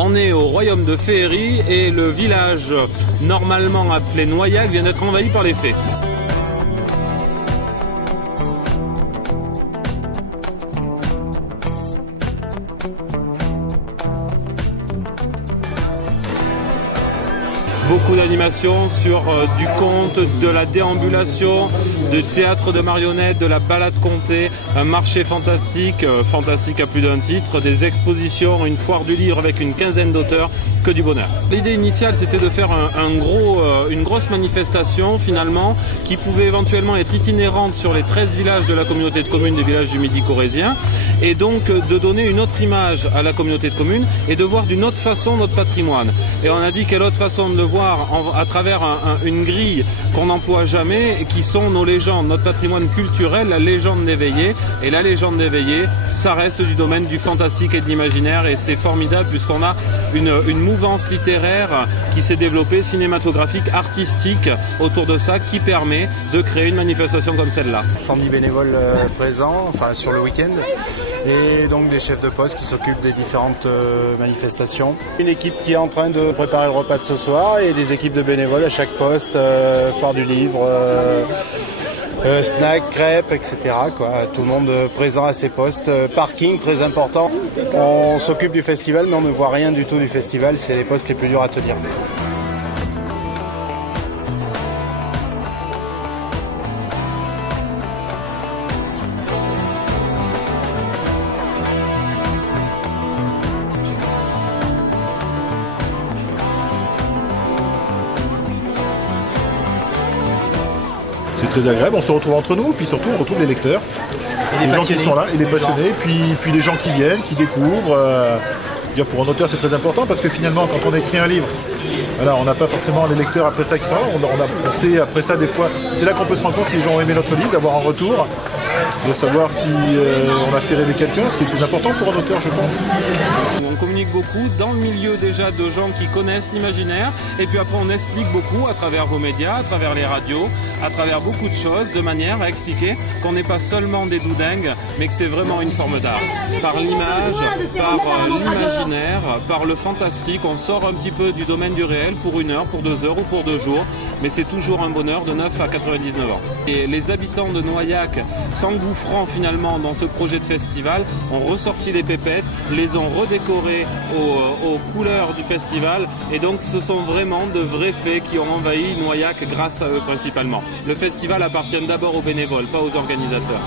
On est au royaume de Féerie et le village normalement appelé Noyac vient d'être envahi par les fées. Beaucoup d'animations sur du conte, de la déambulation, du théâtre de marionnettes, de la balade contée, un marché fantastique, fantastique à plus d'un titre, des expositions, une foire du livre avec une quinzaine d'auteurs, que du bonheur. L'idée initiale c'était de faire une grosse manifestation finalement qui pouvait éventuellement être itinérante sur les 13 villages de la communauté de communes des villages du Midi corrézien et donc de donner une autre image à la communauté de communes et de voir d'une autre façon notre patrimoine. Et on a dit quelle autre façon de le voir à travers une grille qu'on n'emploie jamais et qui sont nos légendes, notre patrimoine culturel, la légende d'éveillé. Et la légende d'éveillé, ça reste du domaine du fantastique et de l'imaginaire et c'est formidable puisqu'on a une mouvance littéraire qui s'est développée, cinématographique, artistique autour de ça qui permet de créer une manifestation comme celle-là. 110 bénévoles présents, enfin sur le week-end, et donc des chefs de poste qui s'occupent des différentes manifestations. Une équipe qui est en train de préparer le repas de ce soir et des équipes de bénévoles à chaque poste, foire du livre, snacks, crêpes, etc. quoi. Tout le monde présent à ses postes. Parking très important. On s'occupe du festival mais on ne voit rien du tout du festival, c'est les postes les plus durs à tenir. C'est très agréable, on se retrouve entre nous, puis surtout on retrouve les lecteurs, les gens qui sont là, et les passionnés, puis les gens qui viennent, qui découvrent. Pour un auteur c'est très important parce que finalement quand on écrit un livre, voilà, on n'a pas forcément les lecteurs après ça qui sont là, on sait après ça des fois, c'est là qu'on peut se rendre compte si les gens ont aimé notre livre, d'avoir un retour, de savoir si on a fait rêver quelqu'un, ce qui est le plus important pour un auteur je pense. On communique beaucoup dans le milieu déjà de gens qui connaissent l'imaginaire et puis après on explique beaucoup à travers vos médias, à travers les radios, à travers beaucoup de choses de manière à expliquer qu'on n'est pas seulement des doudingues mais que c'est vraiment une forme d'art. Par l'image, par l'imaginaire, par le fantastique, on sort un petit peu du domaine du réel pour 1 heure, pour 2 heures ou pour 2 jours mais c'est toujours un bonheur de 9 à 99 ans. Et les habitants de Noyac, s'engouffrant finalement dans ce projet de festival, ont ressorti les pépettes, les ont redécorées aux couleurs du festival et donc ce sont vraiment de vrais faits qui ont envahi Noyac grâce à eux principalement. Le festival appartient d'abord aux bénévoles, pas aux organisateurs.